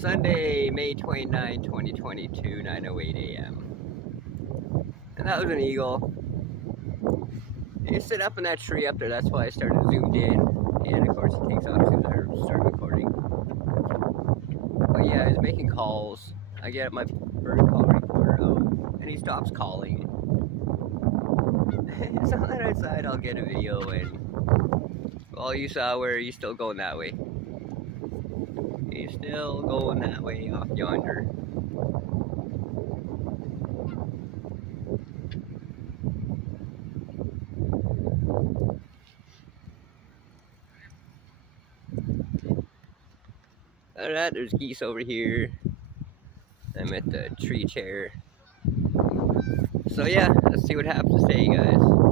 Sunday, May 29, 2022, 9:08 a.m. And that was an eagle. He sit up in that tree up there, that's why I started zoomed in. And of course he takes off as soon as I start recording. But yeah, he's making calls. I get my bird call recorder out, and he stops calling. So on that side, I'll get a video, and all you saw where he's still going that way. He's still going that way off yonder. Other than that, there's geese over here. I'm at the tree chair. So yeah, let's see what happens today, guys.